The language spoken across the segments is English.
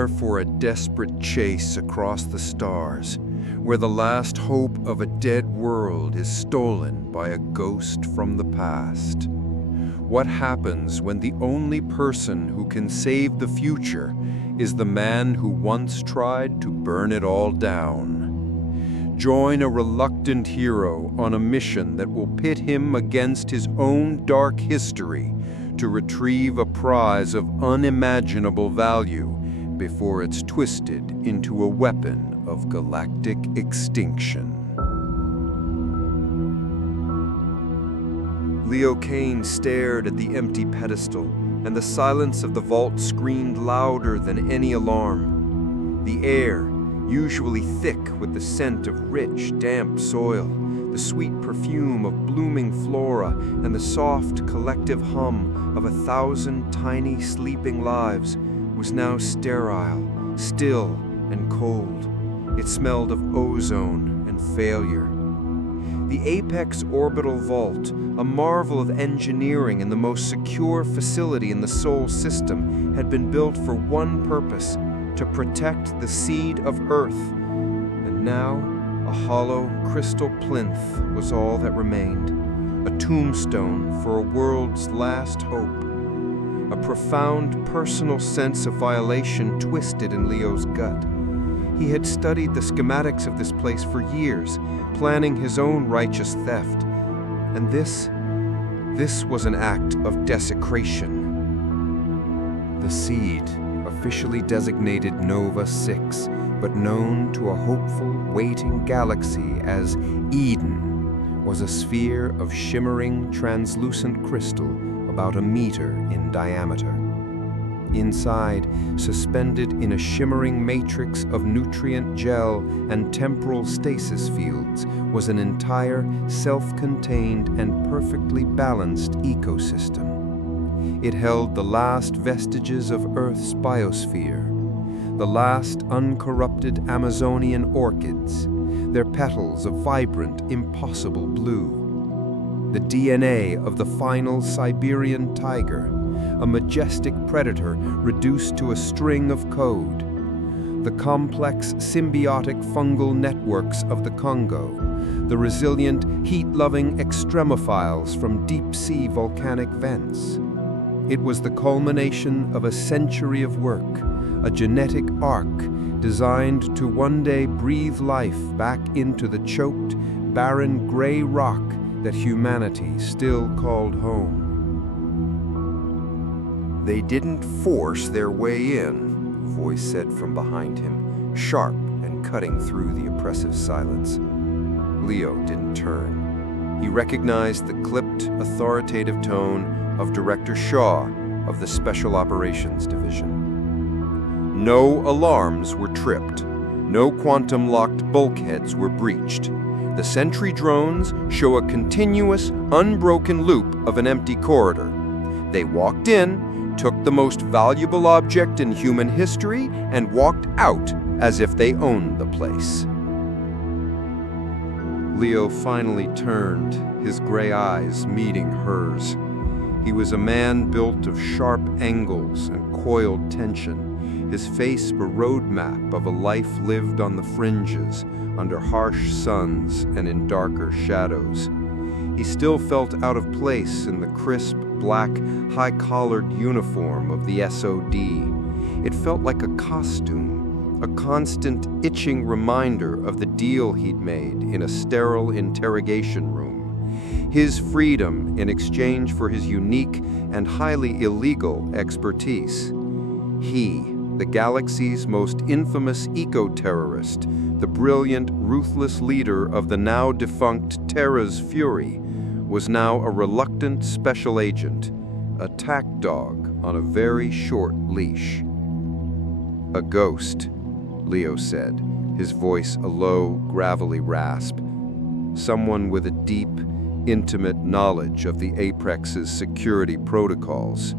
prepare for a desperate chase across the stars, where the last hope of a dead world is stolen by a ghost from the past. What happens when the only person who can save the future is the man who once tried to burn it all down? Join a reluctant hero on a mission that will pit him against his own dark history to retrieve a prize of unimaginable value before it's twisted into a weapon of galactic extinction. Leo Kane stared at the empty pedestal, and the silence of the vault screamed louder than any alarm. The air, usually thick with the scent of rich, damp soil, the sweet perfume of blooming flora, and the soft, collective hum of 1,000 tiny, sleeping lives, was now sterile, still, and cold. It smelled of ozone and failure. The Apex Orbital Vault, a marvel of engineering and the most secure facility in the Sol system, had been built for one purpose: to protect the seed of Earth. And now, a hollow crystal plinth was all that remained, a tombstone for a world's last hope. A profound personal sense of violation twisted in Leo's gut. He had studied the schematics of this place for years, planning his own righteous theft. And this was an act of desecration. The seed, officially designated Nova 6, but known to a hopeful, waiting galaxy as Eden, was a sphere of shimmering, translucent crystal about 1 meter in diameter. Inside, suspended in a shimmering matrix of nutrient gel and temporal stasis fields, was an entire, self-contained and perfectly balanced ecosystem. It held the last vestiges of Earth's biosphere, the last uncorrupted Amazonian orchids, their petals of vibrant, impossible blue, the DNA of the final Siberian tiger, a majestic predator reduced to a string of code, the complex symbiotic fungal networks of the Congo, the resilient, heat-loving extremophiles from deep-sea volcanic vents. It was the culmination of a century of work, a genetic arc designed to one day breathe life back into the choked, barren gray rock that humanity still called home. "They didn't force their way in," a voice said from behind him, sharp and cutting through the oppressive silence. Leo didn't turn. He recognized the clipped, authoritative tone of Director Shaw of the Special Operations Division. No alarms were tripped. No quantum-locked bulkheads were breached. The sentry drones show a continuous, unbroken loop of an empty corridor. They walked in, took the most valuable object in human history, and walked out as if they owned the place. Leo finally turned, his gray eyes meeting hers. He was a man built of sharp angles and coiled tension, his face a roadmap of a life lived on the fringes, under harsh suns and in darker shadows. He still felt out of place in the crisp, black, high-collared uniform of the SOD. It felt like a costume, a constant itching reminder of the deal he'd made in a sterile interrogation room. His freedom in exchange for his unique and highly illegal expertise. He, the galaxy's most infamous eco-terrorist, the brilliant, ruthless leader of the now-defunct Terra's Fury, was now a reluctant special agent, a tack dog on a very short leash. "A ghost," Leo said, his voice a low, gravelly rasp. Someone with a deep, intimate knowledge of the Apex's security protocols.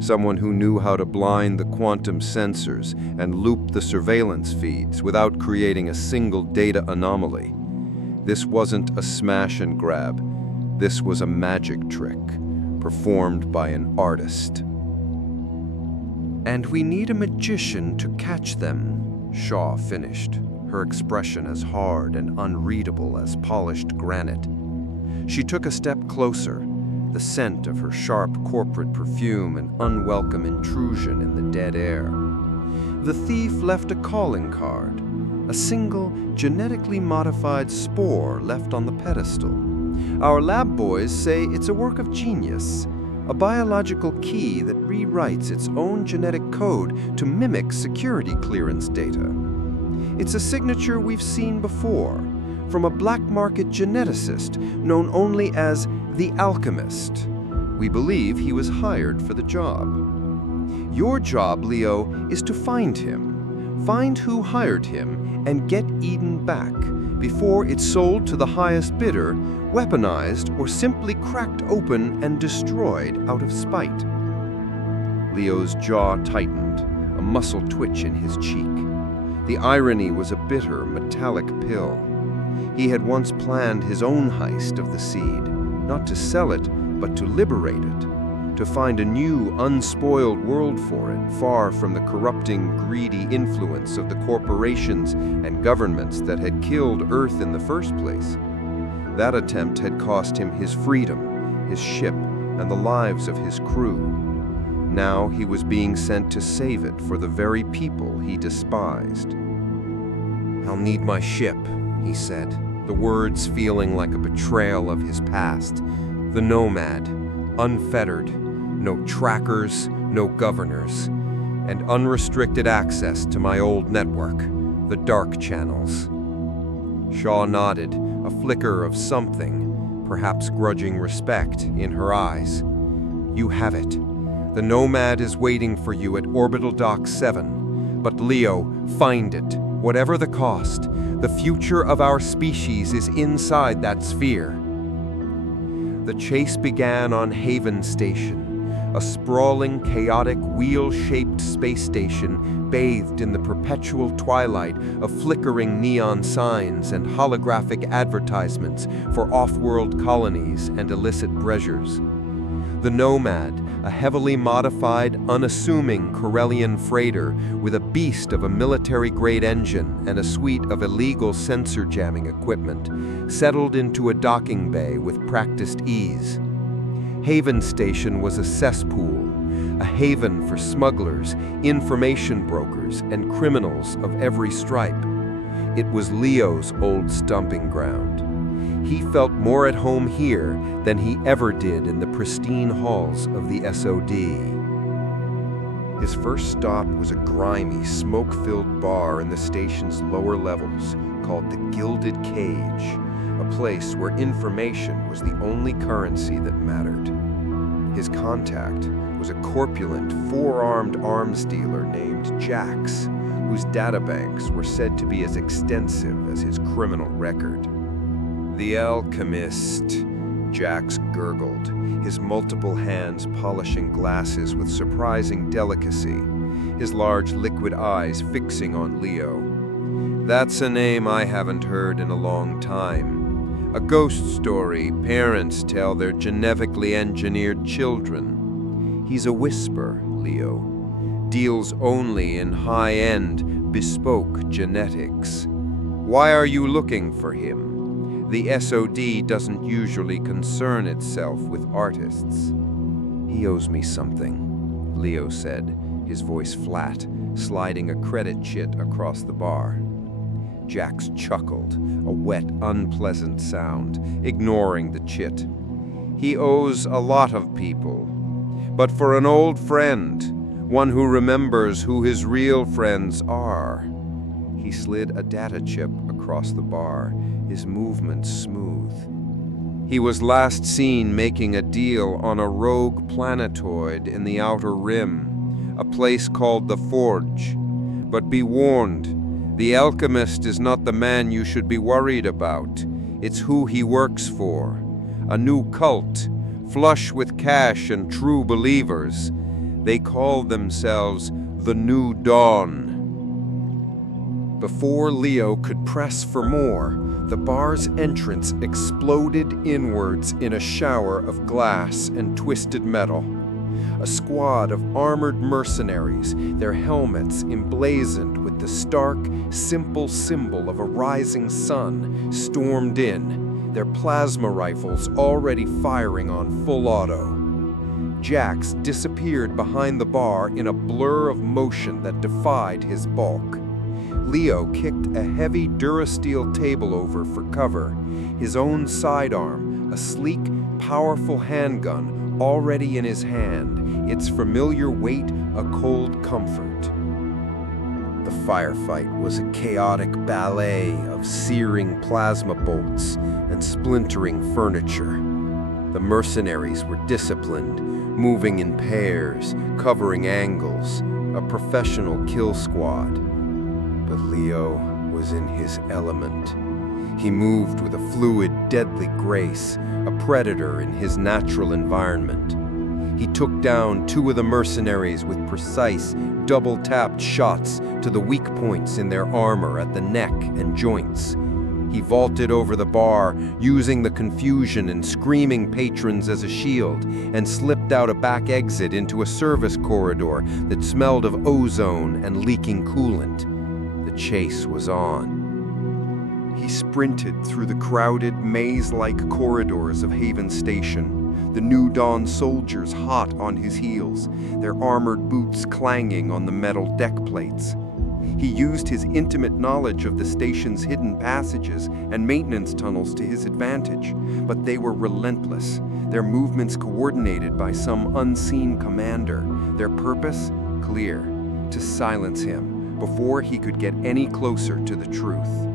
Someone who knew how to blind the quantum sensors and loop the surveillance feeds without creating a single data anomaly. This wasn't a smash and grab. This was a magic trick, performed by an artist. "And we need a magician to catch them," Shaw finished, her expression as hard and unreadable as polished granite. She took a step closer, the scent of her sharp corporate perfume an unwelcome intrusion in the dead air. The thief left a calling card, a single genetically modified spore left on the pedestal. Our lab boys say it's a work of genius, a biological key that rewrites its own genetic code to mimic security clearance data. It's a signature we've seen before, from a black market geneticist known only as the Alchemist. We believe he was hired for the job. Your job, Leo, is to find him, find who hired him, and get Eden back before it's sold to the highest bidder, weaponized, or simply cracked open and destroyed out of spite. Leo's jaw tightened, a muscle twitch in his cheek. The irony was a bitter, metallic pill. He had once planned his own heist of the seed, not to sell it, but to liberate it, to find a new, unspoiled world for it, far from the corrupting, greedy influence of the corporations and governments that had killed Earth in the first place. That attempt had cost him his freedom, his ship, and the lives of his crew. Now he was being sent to save it for the very people he despised. "I'll need my ship," he said, the words feeling like a betrayal of his past. The nomad, unfettered, no trackers, no governors, and unrestricted access to my old network, the dark channels. Shaw nodded, a flicker of something, perhaps grudging respect, in her eyes. "You have it. The nomad is waiting for you at Orbital Dock 7. But Leo, find it, whatever the cost. The future of our species is inside that sphere." The chase began on Haven Station, a sprawling, chaotic, wheel-shaped space station bathed in the perpetual twilight of flickering neon signs and holographic advertisements for off-world colonies and illicit treasures. The Nomad, a heavily modified, unassuming Corellian freighter with a beast of a military-grade engine and a suite of illegal sensor jamming equipment, settled into a docking bay with practiced ease. Haven Station was a cesspool, a haven for smugglers, information brokers, and criminals of every stripe. It was Leo's old stomping ground. He felt more at home here than he ever did in the pristine halls of the SOD. His first stop was a grimy, smoke-filled bar in the station's lower levels called the Gilded Cage, a place where information was the only currency that mattered. His contact was a corpulent, four-armed arms dealer named Jax, whose databanks were said to be as extensive as his criminal record. "The Alchemist," Jax gurgled, his multiple hands polishing glasses with surprising delicacy, his large liquid eyes fixing on Leo. "That's a name I haven't heard in a long time. A ghost story parents tell their genetically engineered children. He's a whisper, Leo. Deals only in high-end, bespoke genetics. Why are you looking for him? The SOD doesn't usually concern itself with artists." "He owes me something," Leo said, his voice flat, sliding a credit chit across the bar. Jax chuckled, a wet, unpleasant sound, ignoring the chit. "He owes a lot of people. But for an old friend, one who remembers who his real friends are." He slid a data chip across the bar, his movements smooth. "He was last seen making a deal on a rogue planetoid in the Outer Rim, a place called the Forge. But be warned, the Alchemist is not the man you should be worried about. It's who he works for. A new cult, flush with cash and true believers. They call themselves the New Dawn." Before Leo could press for more, the bar's entrance exploded inwards in a shower of glass and twisted metal. A squad of armored mercenaries, their helmets emblazoned with the stark, simple symbol of a rising sun, stormed in, their plasma rifles already firing on full auto. Jax disappeared behind the bar in a blur of motion that defied his bulk. Leo kicked a heavy Durasteel table over for cover, his own sidearm, a sleek, powerful handgun already in his hand, its familiar weight a cold comfort. The firefight was a chaotic ballet of searing plasma bolts and splintering furniture. The mercenaries were disciplined, moving in pairs, covering angles, a professional kill squad. But Leo was in his element. He moved with a fluid, deadly grace, a predator in his natural environment. He took down two of the mercenaries with precise, double-tapped shots to the weak points in their armor at the neck and joints. He vaulted over the bar, using the confusion and screaming patrons as a shield, and slipped out a back exit into a service corridor that smelled of ozone and leaking coolant. The chase was on. He sprinted through the crowded, maze-like corridors of Haven Station, the New Dawn soldiers hot on his heels, their armored boots clanging on the metal deck plates. He used his intimate knowledge of the station's hidden passages and maintenance tunnels to his advantage, but they were relentless, their movements coordinated by some unseen commander, their purpose clear: to silence him before he could get any closer to the truth.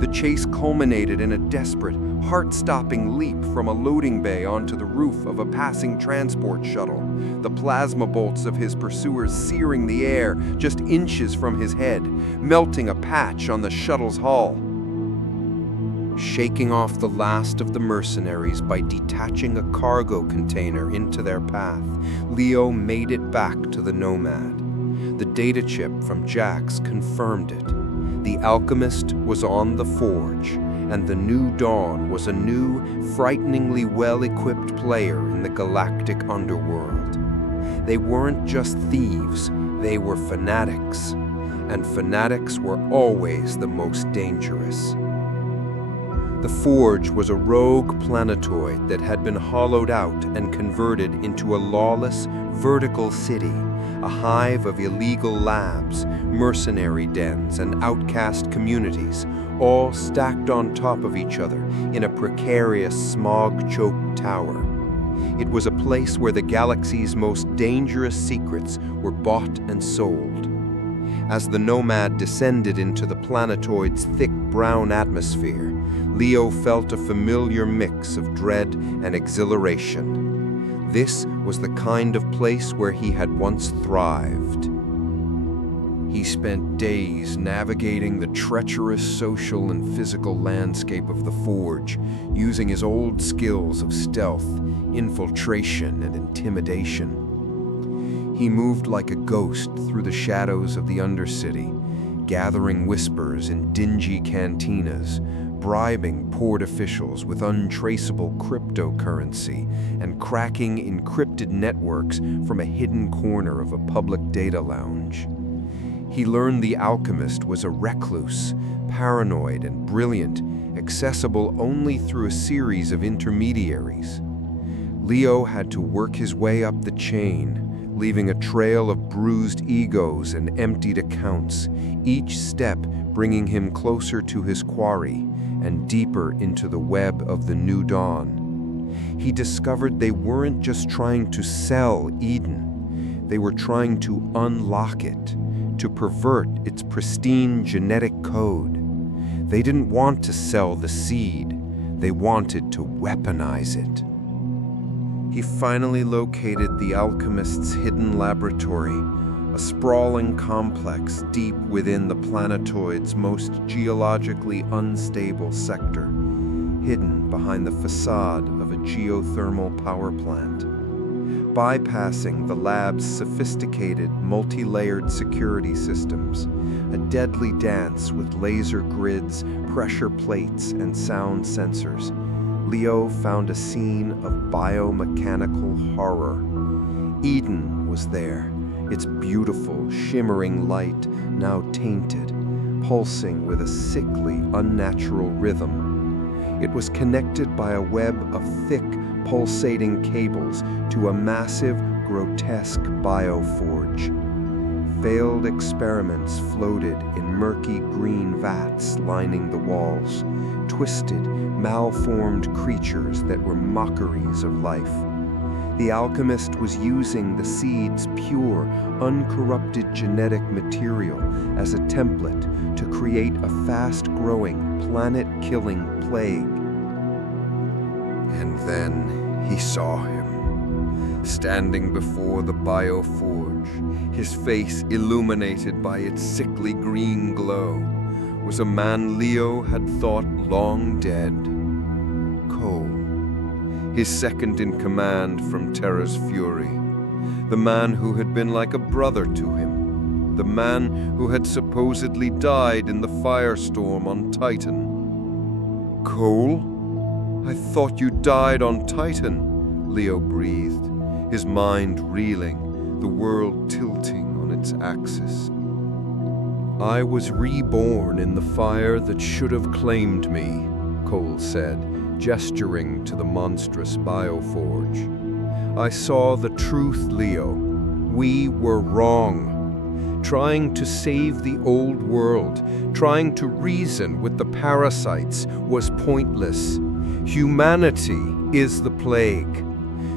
The chase culminated in a desperate, heart-stopping leap from a loading bay onto the roof of a passing transport shuttle, the plasma bolts of his pursuers searing the air just inches from his head, melting a patch on the shuttle's hull. Shaking off the last of the mercenaries by detaching a cargo container into their path, Leo made it back to the Nomad. The data chip from Jax confirmed it. The alchemist was on the forge, and the New Dawn was a new, frighteningly well-equipped player in the galactic underworld. They weren't just thieves, they were fanatics, and fanatics were always the most dangerous. The forge was a rogue planetoid that had been hollowed out and converted into a lawless, vertical city, a hive of illegal labs, mercenary dens, and outcast communities, all stacked on top of each other in a precarious, smog-choked tower. It was a place where the galaxy's most dangerous secrets were bought and sold. As the Nomad descended into the planetoid's thick brown atmosphere, Leo felt a familiar mix of dread and exhilaration. This was the kind of place where he had once thrived. He spent days navigating the treacherous social and physical landscape of the Forge, using his old skills of stealth, infiltration, and intimidation. He moved like a ghost through the shadows of the Undercity, gathering whispers in dingy cantinas, bribing port officials with untraceable cryptocurrency, and cracking encrypted networks from a hidden corner of a public data lounge. He learned the alchemist was a recluse, paranoid and brilliant, accessible only through a series of intermediaries. Leo had to work his way up the chain, leaving a trail of bruised egos and emptied accounts, each step bringing him closer to his quarry and deeper into the web of the New Dawn. He discovered they weren't just trying to sell Eden, they were trying to unlock it, to pervert its pristine genetic code. They didn't want to sell the seed, they wanted to weaponize it. He finally located the alchemist's hidden laboratory, a sprawling complex deep within the planetoid's most geologically unstable sector, hidden behind the facade of a geothermal power plant. Bypassing the lab's sophisticated, multi-layered security systems, a deadly dance with laser grids, pressure plates, and sound sensors, Leo found a scene of biomechanical horror. Eden was there, its beautiful, shimmering light now tainted, pulsing with a sickly, unnatural rhythm. It was connected by a web of thick, pulsating cables to a massive, grotesque bioforge. Failed experiments floated in murky green vats lining the walls, twisted, malformed creatures that were mockeries of life. The alchemist was using the seed's pure, uncorrupted genetic material as a template to create a fast-growing, planet-killing plague. And then he saw him, standing before the bioforge, his face illuminated by its sickly green glow, was a man Leo had thought long dead. Cole, his second in command from Terra's fury, the man who had been like a brother to him, the man who had supposedly died in the firestorm on Titan. Cole? I thought you died on Titan, Leo breathed, his mind reeling, the world tilting on its axis. I was reborn in the fire that should have claimed me, Cole said, gesturing to the monstrous bioforge. I saw the truth, Leo. We were wrong. Trying to save the old world, trying to reason with the parasites was pointless. Humanity is the plague.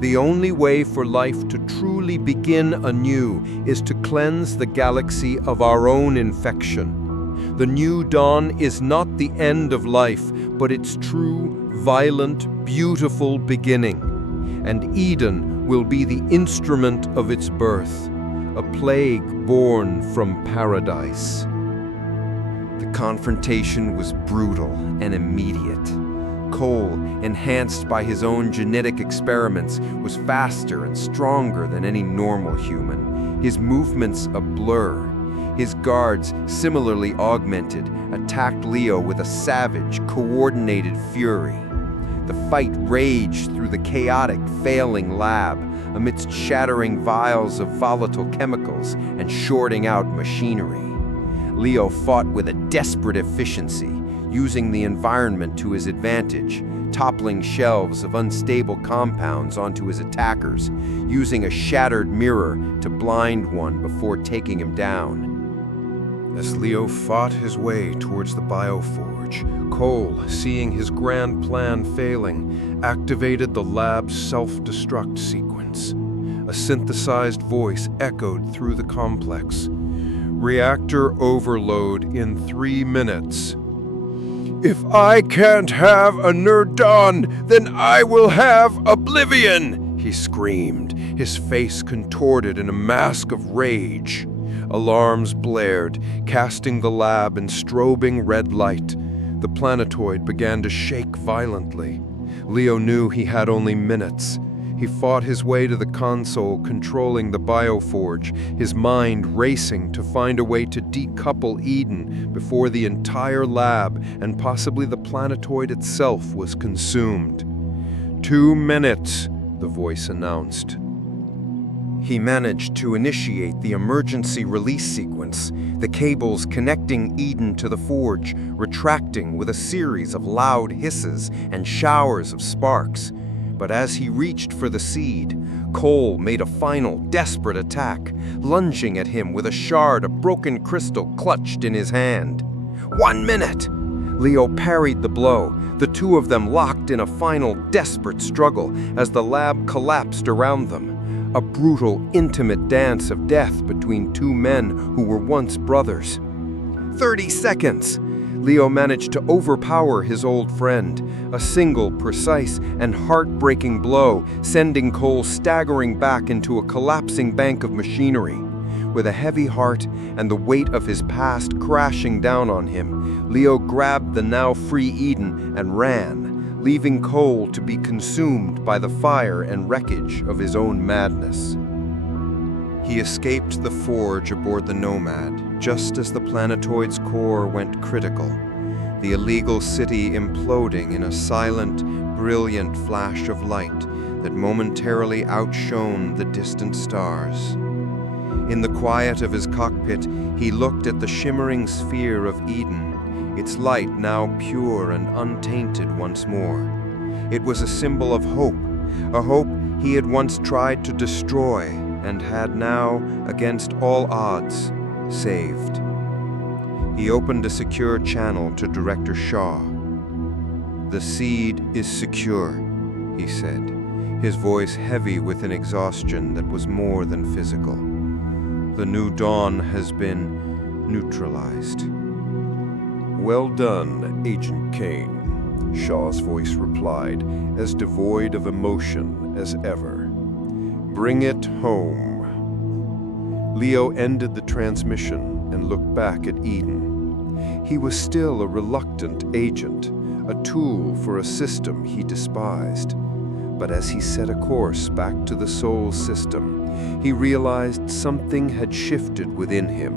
The only way for life to truly begin anew is to cleanse the galaxy of our own infection. The new dawn is not the end of life, but its true, violent, beautiful beginning. And Eden will be the instrument of its birth, a plague born from paradise. The confrontation was brutal and immediate. Cole, enhanced by his own genetic experiments, was faster and stronger than any normal human, his movements a blur. His guards, similarly augmented, attacked Leo with a savage, coordinated fury. The fight raged through the chaotic, failing lab, amidst shattering vials of volatile chemicals and shorting out machinery. Leo fought with a desperate efficiency, using the environment to his advantage, toppling shelves of unstable compounds onto his attackers, using a shattered mirror to blind one before taking him down. As Leo fought his way towards the bioforge, Cole, seeing his grand plan failing, activated the lab's self-destruct sequence. A synthesized voice echoed through the complex. Reactor overload in 3 minutes. If I can't have a nerd dawn, then I will have oblivion, he screamed, his face contorted in a mask of rage. Alarms blared, casting the lab in strobing red light. The planetoid began to shake violently. Leo knew he had only minutes. He fought his way to the console controlling the bioforge, his mind racing to find a way to decouple Eden before the entire lab and possibly the planetoid itself was consumed. 2 minutes, the voice announced. He managed to initiate the emergency release sequence, the cables connecting Eden to the forge, retracting with a series of loud hisses and showers of sparks. But as he reached for the seed, Cole made a final, desperate attack, lunging at him with a shard of broken crystal clutched in his hand. 1 minute! Leo parried the blow, the two of them locked in a final, desperate struggle as the lab collapsed around them. A brutal, intimate dance of death between two men who were once brothers. 30 seconds! Leo managed to overpower his old friend, a single, precise, and heartbreaking blow, sending Cole staggering back into a collapsing bank of machinery. With a heavy heart and the weight of his past crashing down on him, Leo grabbed the now free Eden and ran, leaving Cole to be consumed by the fire and wreckage of his own madness. He escaped the forge aboard the Nomad just as the planetoid's core went critical, the illegal city imploding in a silent, brilliant flash of light that momentarily outshone the distant stars. In the quiet of his cockpit, he looked at the shimmering sphere of Eden, its light now pure and untainted once more. It was a symbol of hope, a hope he had once tried to destroy and had now, against all odds, saved. He opened a secure channel to Director Shaw. "The seed is secure," he said, his voice heavy with an exhaustion that was more than physical. "The new dawn has been neutralized." "Well done, Agent Kane," Shaw's voice replied, as devoid of emotion as ever. "Bring it home." Leo ended the transmission and looked back at Eden. He was still a reluctant agent, a tool for a system he despised. But as he set a course back to the Sol system, he realized something had shifted within him.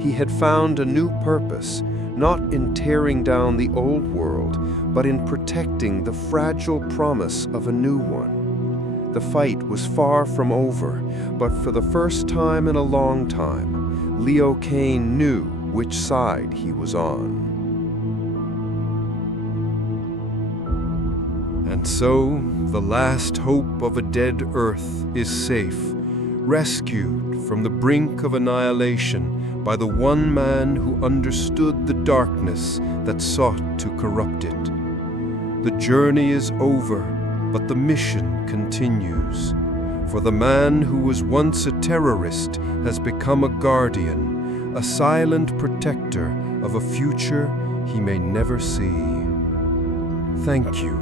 He had found a new purpose, not in tearing down the old world, but in protecting the fragile promise of a new one. The fight was far from over, but for the first time in a long time, Leo Kane knew which side he was on. And so, the last hope of a dead Earth is safe, rescued from the brink of annihilation by the one man who understood the darkness that sought to corrupt it. The journey is over, but the mission continues. For the man who was once a terrorist has become a guardian, a silent protector of a future he may never see. Thank you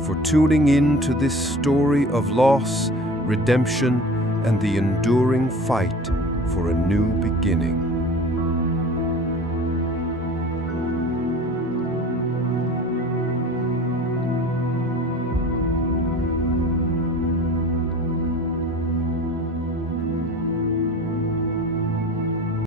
for tuning in to this story of loss, redemption, and the enduring fight for a new beginning.